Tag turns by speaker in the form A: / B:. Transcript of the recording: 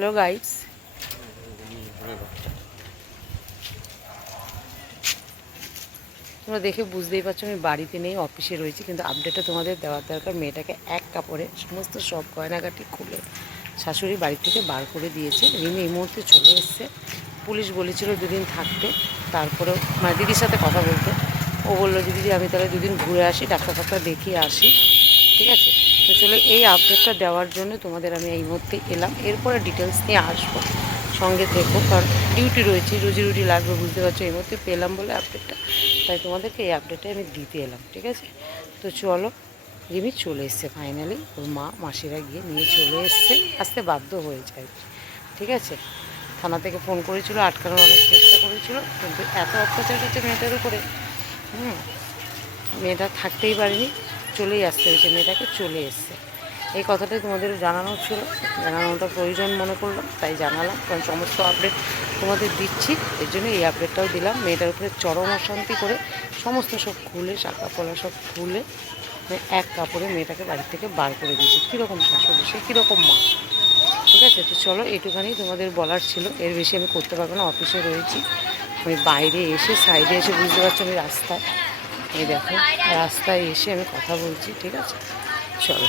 A: Hello guys তোমরা দেখে বুঝতেই পারছ, আমি বাড়িতে নেই, অফিসে রয়েছি, কিন্তু আপডেটটা তোমাদের দেওয়ার দরকার। মেয়েটাকে এক কাপড়ে সমস্ত সব গয়নাগাটি খুলে শাশুড়ি বাড়ি থেকে বার করে দিয়েছে। রিমি এই মুহূর্তে চলে এসছে। পুলিশ বলেছিল দুদিন থাকতে। তারপরেও মানে দিদির সাথে কথা বলতে। ও বলল, দিদি, আমি তাহলে দুদিন ঘুরে আসি, ডাক্তার ফাক্তার দেখিয়ে আসি। ঠিক আছে? তো চলো, এই আপডেটটা দেওয়ার জন্য তোমাদের আমি এই মুহূর্তে এলাম। এরপরে ডিটেলস নিয়ে আসব। সঙ্গে থেকো, কারণ ডিউটি রয়েছে, রুজি রুটি লাগবে, বুঝতে পারছ? এই মুহূর্তে পেলাম বলে আপডেটটা তাই তোমাদেরকে এই আপডেটটা আমি দিতে এলাম, ঠিক আছে? তো চলো, রিমি চলে এসছে ফাইনালি ওর মা, মাসিরা গিয়ে নিয়ে চলে এসছে। আসতে বাধ্য হয়ে যায়। ঠিক আছে? থানা থেকে ফোন করেছিল, আটকানোর অনেক চেষ্টা করেছিল, কিন্তু এত অত্যাচার হচ্ছে মেয়েটার উপরে। হুম, মেয়েটা থাকতেই পারেনি। চলেই আসতে হয়েছে মেয়েটাকে চলে এসছে। এই কথাটাই তোমাদের জানানো ছিল জানানোটা প্রয়োজন মনে করলাম, তাই জানালাম, কারণ সমস্ত আপডেট তোমাদের দিচ্ছি, এর জন্য এই আপডেটটাও দিলাম। মেয়েটার উপরে চরম অশান্তি করে সমস্ত সব খুলে, শাখা পলা সব খুলে মানে এক কাপড়ে মেয়েটাকে বাড়ি থেকে বার করে দিয়েছে। কীরকম শাশুড়ি সে, কীরকম মা। ঠিক আছে? তো চলো, এইটুখানি তোমাদের বলার ছিল। এর বেশি আমি করতে পারব না, অফিসে রয়েছি। আমি বাইরে এসে, সাইডে এসে বুঝতে পারছি আমি রাস্তায়। এই দেখো রাস্তায় এসে আমি কথা বলছি ঠিক আছে? চলো।